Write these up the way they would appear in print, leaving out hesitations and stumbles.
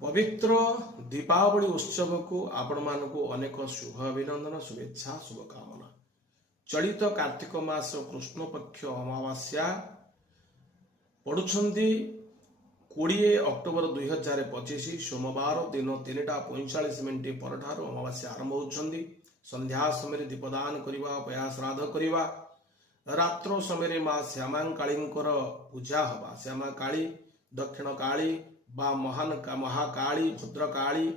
पवित्र दीपावली उत्सव को आपण मानकु अनेक शुभ अभिनंदन शुभेच्छा शुभकामना। चलित कार्तिक मास कृष्ण पक्ष अमावास्या पड़ुछंती 20 अक्टोबर 2025 सोमवार दिन 3:45 परठार अमावास्या आरंभ होउछंती। संध्या समय दीपदान करिवा पया श्राद्ध करिवा रात्र समय मां श्यामाकाळींकर पूजा हवा। श्यामा काली दक्षिण काली बा महाकाली भद्रकाली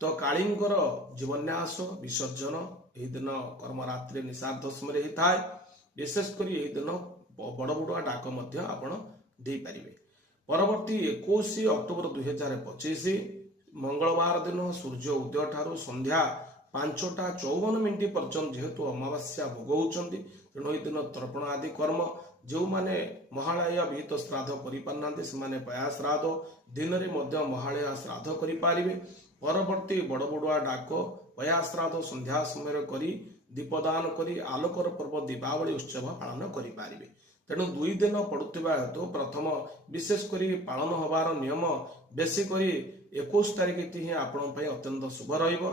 तो कालींकर जीवन्यास विसर्जन यही दिन कर्मरात्रि निषाद समय होता है। विशेषकर यही दिन बड़ बड़ुआ डाक आपण दे पारे। परवर्ती 21 अक्टोबर 2025 मंगलवार दिन सूर्य उदय ठारू संध्या 5:54 पर्यंत जेहेतु अमावास्या भोग होती तेणु यह दिन तर्पण आदि कर्म जो माने महालय विहित श्राद्ध करें से पया श्राद्ध दिन में महालय श्राद्ध करें। परवर्ती बड़ बड़ुआ डाक पया श्राद्ध संध्या समय करी दीपदान करी आलोकर पर्व दीपावली उत्सव पालन करें। तेणु 2 दिन पड़ुवा हेतु प्रथम विशेषकर पालन हबार नियम बेसिक 21 तारिख ही आपण अत्यंत शुभ रहिबो।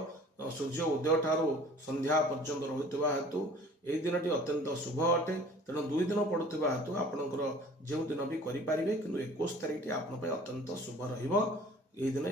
सूर्य उदय ठारू संध्या पर्यंत रहुवा हेतु यही दिन अत्यंत शुभ अटे। तेणु 2 दिन पड़ुवा हेतु आपणकर जो दिन भी करें कि 21 तारिख आपण अत्यंत शुभ रहिबो। यही दिन